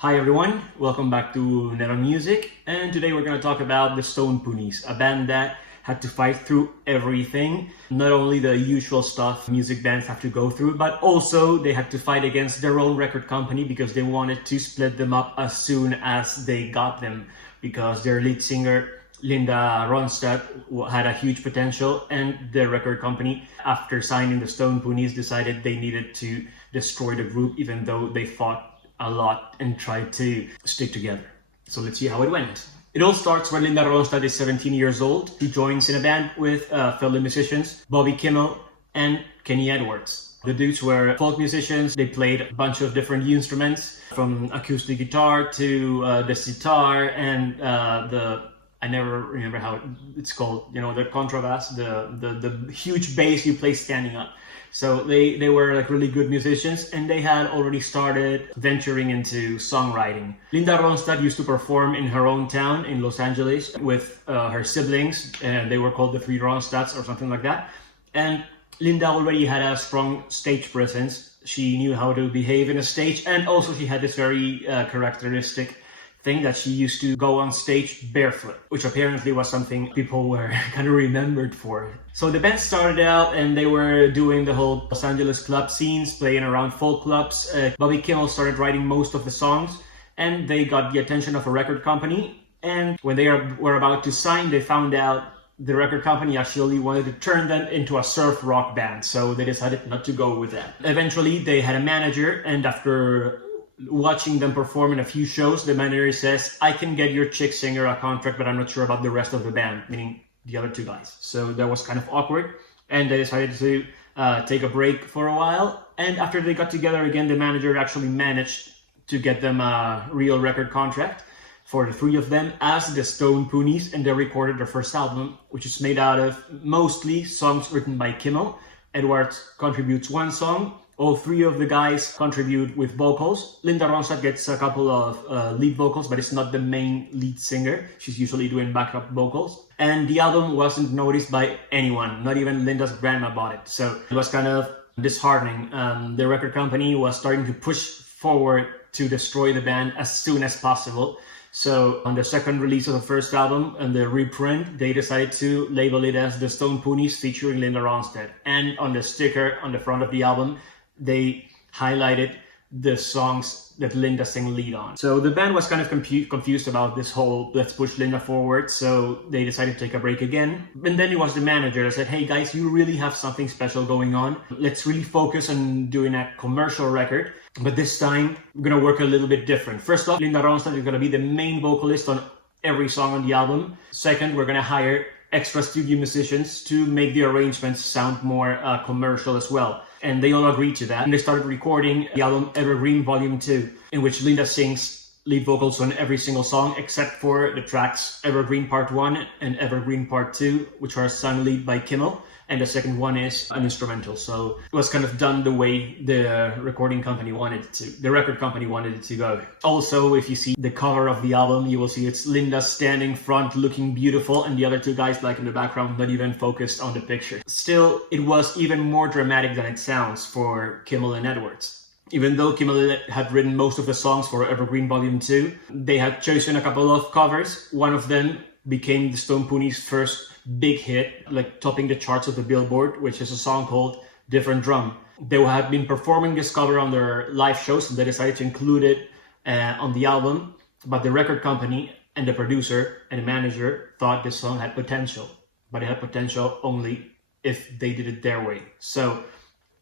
Hi everyone, welcome back to Never Music, and today we're going to talk about the Poneys, a band that had to fight through everything, not only the usual stuff music bands have to go through, but also they had to fight against their own record company because they wanted to split them up as soon as they got them, because their lead singer Linda Ronstadt had a huge potential, and the record company, after signing the Poneys, decided they needed to destroy the group even though they fought a lot and tried to stick together. So let's see how it went. It all starts when Linda Ronstadt is 17 years old. She joins in a band with fellow musicians Bobby Kimmel and Kenny Edwards. The dudes were folk musicians. They played a bunch of different instruments, from acoustic guitar to the sitar and I never remember how it's called, the contrabass, the huge bass you play standing up. So they were like really good musicians, and they had already started venturing into songwriting. Linda Ronstadt used to perform in her own town in Los Angeles with her siblings, and they were called the Three Ronstadts or something like that. And Linda already had a strong stage presence. She knew how to behave in a stage, and also she had this very characteristic thing that she used to go on stage barefoot, which apparently was something people were kind of remembered for. So the band started out and they were doing the whole Los Angeles club scenes, playing around folk clubs. Bobby Kimmel started writing most of the songs, and they got the attention of a record company. And when they were about to sign, they found out the record company actually wanted to turn them into a surf rock band, so they decided not to go with that. Eventually, they had a manager, and after watching them perform in a few shows, the manager says, "I can get your chick singer a contract, but I'm not sure about the rest of the band," meaning the other two guys. So that was kind of awkward, and they decided to take a break for a while. And after they got together again, the manager actually managed to get them a real record contract for the three of them as the Poneys, and they recorded their first album, which is made out of mostly songs written by Kimmel. Edwards contributes one song. All three of the guys contribute with vocals. Linda Ronstadt gets a couple of lead vocals, but it's not the main lead singer. She's usually doing backup vocals. And the album wasn't noticed by anyone, not even Linda's grandma bought it. So it was kind of disheartening. The record company was starting to push forward to destroy the band as soon as possible. So on the second release of the first album and the reprint, they decided to label it as the Poneys featuring Linda Ronstadt. And on the sticker on the front of the album, they highlighted the songs that Linda sang lead on. So the band was kind of confused about this whole let's push Linda forward, so they decided to take a break again. And then it was the manager that said, "Hey guys, you really have something special going on. Let's really focus on doing a commercial record, but this time we're gonna work a little bit different. First off, Linda Ronstadt is gonna be the main vocalist on every song on the album. Second, we're gonna hire extra studio musicians to make the arrangements sound more commercial as well." And they all agreed to that. And they started recording the album Evergreen Volume 2, in which Linda sings lead vocals on every single song except for the tracks Evergreen Part 1 and Evergreen Part 2, which are sung lead by Kimmel. And the second one is an instrumental. So it was kind of done the way the recording company wanted it to. The record company wanted it to go. Also, if you see the cover of the album, you will see it's Linda standing front looking beautiful, and the other two guys like in the background, not even focused on the picture. Still, it was even more dramatic than it sounds for Kimmel and Edwards. Even though Kimmel had written most of the songs for Evergreen Volume 2, they had chosen a couple of covers. One of them became the Poneys' first big hit, like topping the charts of the Billboard, which is a song called Different Drum. They had been performing this cover on their live shows, and they decided to include it on the album, but the record company and the producer and the manager thought this song had potential, but it had potential only if they did it their way. So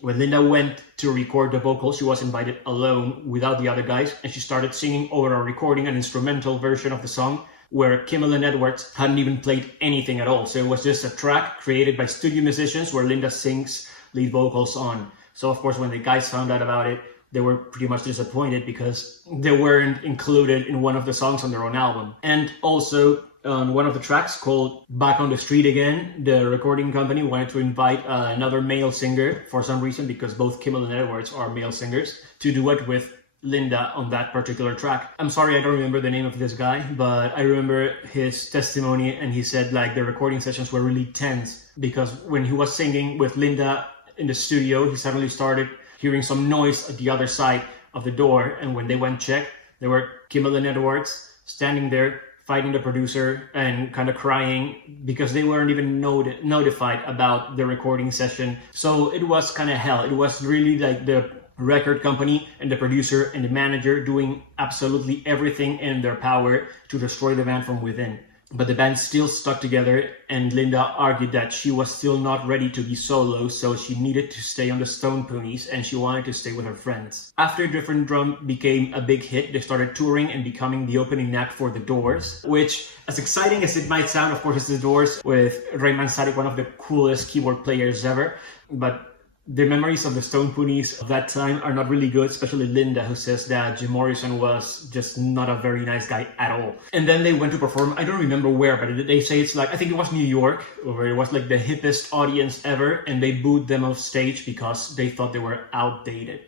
when Linda went to record the vocals, she was invited alone without the other guys, and she started singing over a recording, an instrumental version of the song, where Kimmel and Edwards hadn't even played anything at all. So it was just a track created by studio musicians where Linda sings lead vocals on. So of course, when the guys found out about it, they were pretty much disappointed because they weren't included in one of the songs on their own album. And also on one of the tracks called Back on the Street Again, the recording company wanted to invite another male singer for some reason, because both Kimmel and Edwards are male singers, to duet with Linda on that particular track. I'm sorry, I don't remember the name of this guy, but I remember his testimony, and he said like the recording sessions were really tense because when he was singing with Linda in the studio, he suddenly started hearing some noise at the other side of the door, and when they went check, There were Kimmel and Edwards standing there fighting the producer and kind of crying because they weren't even notified about the recording session. So it was kind of hell. It was really like the record company and the producer and the manager doing absolutely everything in their power to destroy the band from within. But the band still stuck together, and Linda argued that she was still not ready to be solo, so she needed to stay on the Stone Poneys and she wanted to stay with her friends. After Different Drum became a big hit, they started touring and becoming the opening act for The Doors, which, as exciting as it might sound, of course, it's The Doors with Ray Manzarek, one of the coolest keyboard players ever. But the memories of the Stone Poneys of that time are not really good, especially Linda, who says that Jim Morrison was just not a very nice guy at all. And then they went to perform, I don't remember where, but they say it's like, I think it was New York, where it was like the hippest audience ever, and they booed them off stage because they thought they were outdated.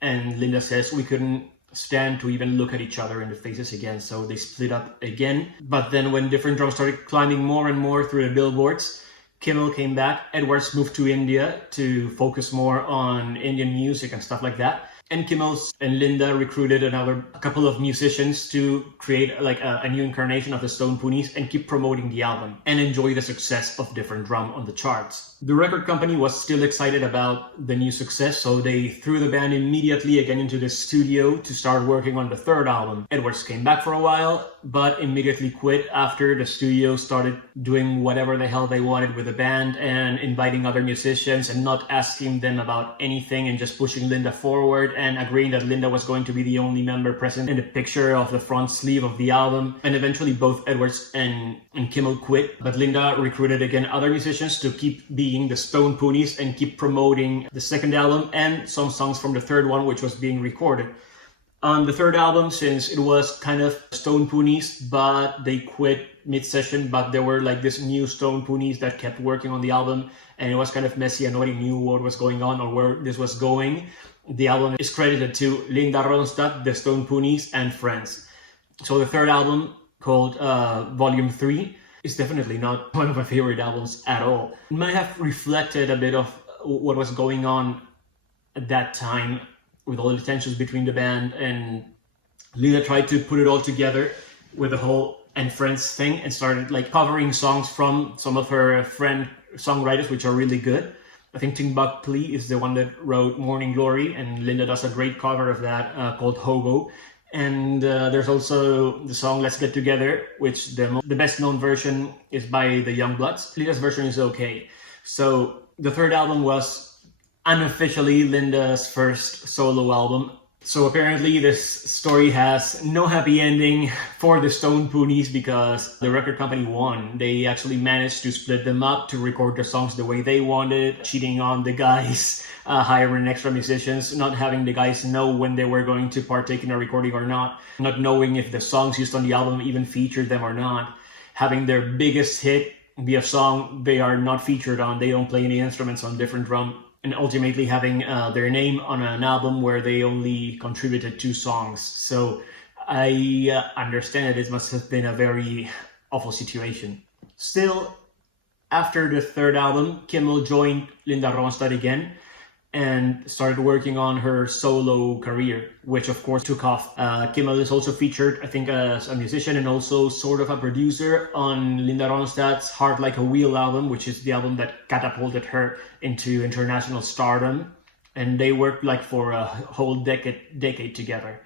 And Linda says, we couldn't stand to even look at each other in the faces again, so they split up again. But then when Different Drum started climbing more and more through the billboards, Kimmel came back, Edwards moved to India to focus more on Indian music and stuff like that. And Kimmel and Linda recruited a couple of musicians to create like a new incarnation of the Stone Poneys and keep promoting the album and enjoy the success of Different Drum on the charts. The record company was still excited about the new success, so they threw the band immediately again into the studio to start working on the third album. Edwards came back for a while, but immediately quit after the studio started doing whatever the hell they wanted with the band and inviting other musicians and not asking them about anything and just pushing Linda forward and agreeing that Linda was going to be the only member present in the picture of the front sleeve of the album. And eventually both Edwards and Kimmel quit, but Linda recruited again other musicians to keep being the Stone Poneys and keep promoting the second album and some songs from the third one, which was being recorded. On the third album, since it was kind of Stone Poneys, but they quit mid-session, but there were like this new Stone Poneys that kept working on the album, and it was kind of messy and nobody knew what was going on or where this was going. The album is credited to Linda Ronstadt, the Stone Poneys, and friends. So the third album, called Volume 3, is definitely not one of my favorite albums at all. It might have reflected a bit of what was going on at that time with all the tensions between the band, and Linda tried to put it all together with the whole and friends thing and started like covering songs from some of her friend songwriters, which are really good. I think Tingbuk Plea is the one that wrote Morning Glory, and Linda does a great cover of that called Hobo. And there's also the song Let's Get Together, which the best known version is by the Youngbloods. Linda's version is okay. So the third album was unofficially Linda's first solo album. So apparently this story has no happy ending for the Stone Poneys because the record company won. They actually managed to split them up to record the songs the way they wanted, cheating on the guys, hiring extra musicians, not having the guys know when they were going to partake in a recording or not knowing if the songs used on the album even featured them or not, having their biggest hit be a song they are not featured on, they don't play any instruments on Different Drum, and ultimately having their name on an album where they only contributed 2 songs. So I understand that it must have been a very awful situation. Still, after the third album, Kimmel joined Linda Ronstadt again and started working on her solo career, which of course took off. Kimmel is also featured, I think, as a musician and also sort of a producer on Linda Ronstadt's Heart Like a Wheel album, which is the album that catapulted her into international stardom. And they worked like for a whole decade together,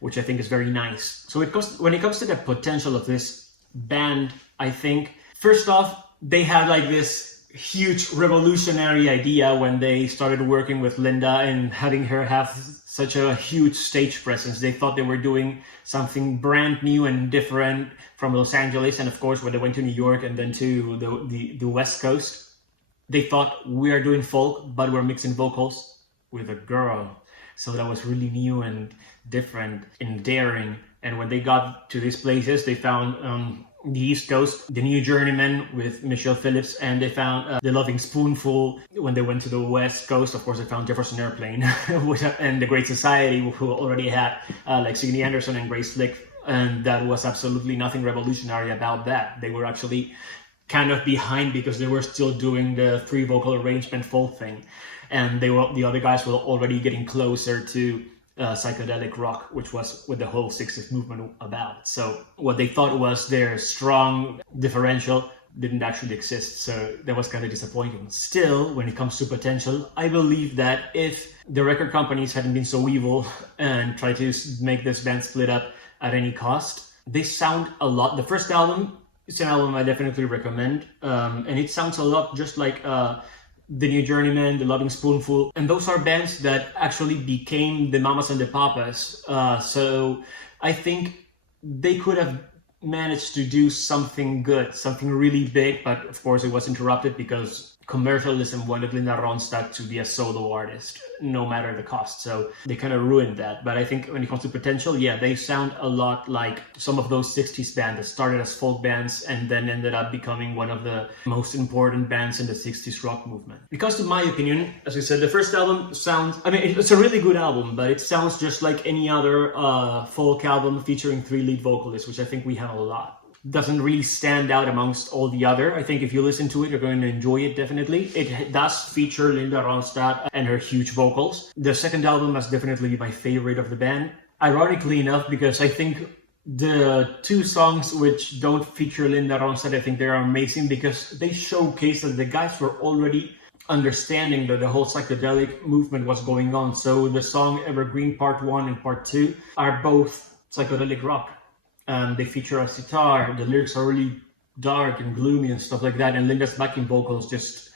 which I think is very nice. So when it comes to the potential of this band, I think, first off, they had like this huge revolutionary idea when they started working with Linda and having her have such a huge stage presence. They thought they were doing something brand new and different from Los Angeles, and of course when they went to New York and then to the West Coast, they thought we are doing folk but we're mixing vocals with a girl. So that was really new and different and daring. And when they got to these places, they found the East Coast, the New Journeyman with Michelle Phillips, and they found the Loving Spoonful. When they went to the West Coast, of course, they found Jefferson Airplane and the Great Society, who already had like Signe Anderson and Grace Slick, and that was absolutely nothing revolutionary about that. They were actually kind of behind because they were still doing the 3 vocal arrangement folk thing, and the other guys were already getting closer to psychedelic rock, which was what the whole 60s movement about. So what they thought was their strong differential didn't actually exist, so that was kind of disappointing. Still, when it comes to potential, I believe that if the record companies hadn't been so evil and tried to make this band split up at any cost, they sound a lot. The first album is an album I definitely recommend, and it sounds a lot just like the New Journeyman, the Loving Spoonful, and those are bands that actually became the Mamas and the Papas. So I think they could have managed to do something good, something really big, but of course it was interrupted because commercialism wanted Linda Ronstadt to be a solo artist, no matter the cost. So they kind of ruined that. But I think when it comes to potential, yeah, they sound a lot like some of those 60s bands that started as folk bands and then ended up becoming one of the most important bands in the 60s rock movement. Because in my opinion, as I said, the first album sounds, I mean, it's a really good album, but it sounds just like any other folk album featuring 3 lead vocalists, which I think we have a lot. Doesn't really stand out amongst all the other. I think if you listen to it, you're going to enjoy it definitely. It does feature Linda Ronstadt and her huge vocals. The second album is definitely my favorite of the band. Ironically enough, because I think the 2 songs which don't feature Linda Ronstadt, I think they're amazing because they showcase that the guys were already understanding that the whole psychedelic movement was going on. So the song Evergreen Part 1 and Part 2 are both psychedelic rock. They feature a sitar, the lyrics are really dark and gloomy and stuff like that, and Linda's backing vocals just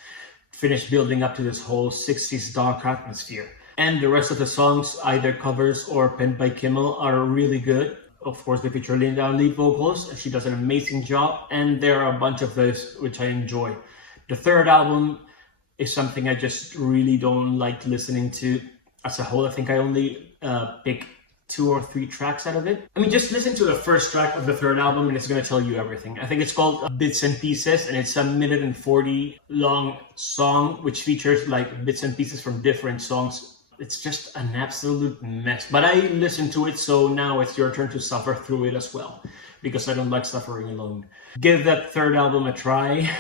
finish building up to this whole 60s dark atmosphere. And the rest of the songs, either covers or penned by Kimmel, are really good. Of course, they feature Linda on lead vocals, she does an amazing job, and there are a bunch of those which I enjoy. The third album is something I just really don't like listening to as a whole. I think I only pick 2 or 3 tracks out of it. I mean, just listen to the first track of the third album and it's going to tell you everything. I think it's called Bits and Pieces, and it's a 1:40 long song which features like bits and pieces from different songs. It's just an absolute mess. But I listened to it, so now it's your turn to suffer through it as well, because I don't like suffering alone. Give that third album a try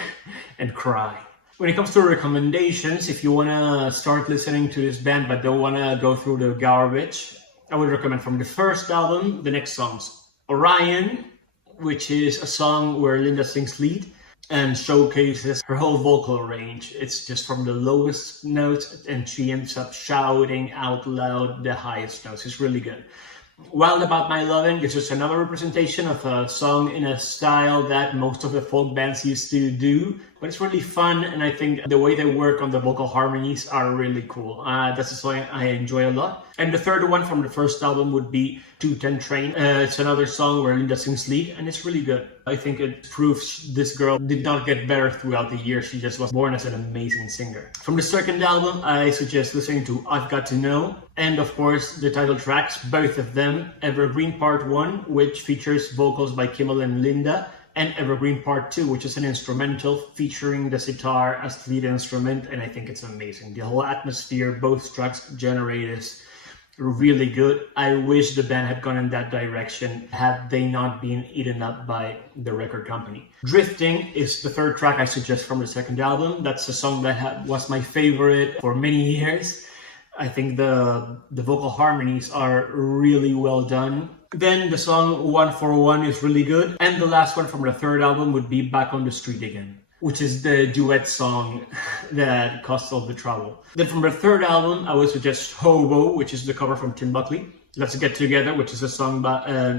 and cry. When it comes to recommendations, if you want to start listening to this band but don't want to go through the garbage, I would recommend from the first album, the next songs. Orion, which is a song where Linda sings lead and showcases her whole vocal range. It's just from the lowest notes and she ends up shouting out loud the highest notes. It's really good. Wild About My Lovin' is just another representation of a song in a style that most of the folk bands used to do, but it's really fun, and I think the way they work on the vocal harmonies are really cool. That's a song I enjoy a lot. And the third one from the first album would be 210 Train. It's another song where Linda sings lead, and it's really good. I think it proves this girl did not get better throughout the years. She just was born as an amazing singer. From the second album, I suggest listening to I've Got to Know, and of course the title tracks, both of them, Evergreen Part 1, which features vocals by Kimmel and Linda, and Evergreen Part 2, which is an instrumental featuring the sitar as lead instrument, and I think it's amazing. The whole atmosphere both tracks generate is really good. I wish the band had gone in that direction had they not been eaten up by the record company. Drifting is the third track I suggest from the second album. That's a song that was my favorite for many years. I think the vocal harmonies are really well done. Then the song 141 is really good. And the last one from the third album would be Back on the Street Again, which is the duet song that caused all the trouble. Then from the third album, I would suggest Hobo, which is the cover from Tim Buckley. Let's Get Together, which is a song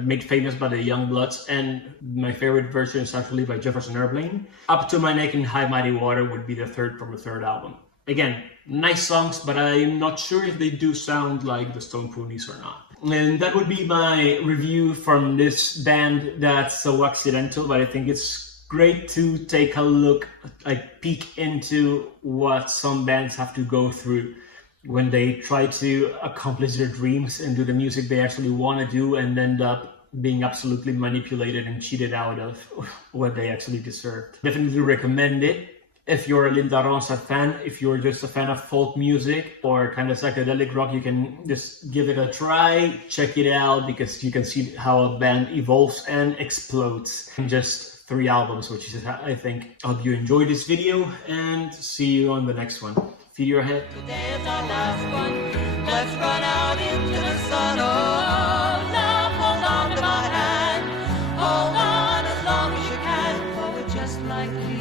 made famous by the Youngbloods, and my favorite version is actually by Jefferson Airplane. Up to My Neck in High Mighty Water would be the third from the third album. Again, nice songs, but I'm not sure if they do sound like the Stone Poneys or not. And that would be my review from this band that's so accidental, but I think it's great to take a look, like peek into what some bands have to go through when they try to accomplish their dreams and do the music they actually want to do and end up being absolutely manipulated and cheated out of what they actually deserved. Definitely recommend it. If you're a Linda Ronstadt fan, if you're just a fan of folk music or kind of psychedelic rock, you can just give it a try, check it out, because you can see how a band evolves and explodes in just 3 albums, which is, I think, I hope you enjoyed this video and see you on the next one. Feel your head. Today is our last one. Let's run out into the sun. Oh, love, hold on to my hand. Hold on as long as you can, for we're just like you.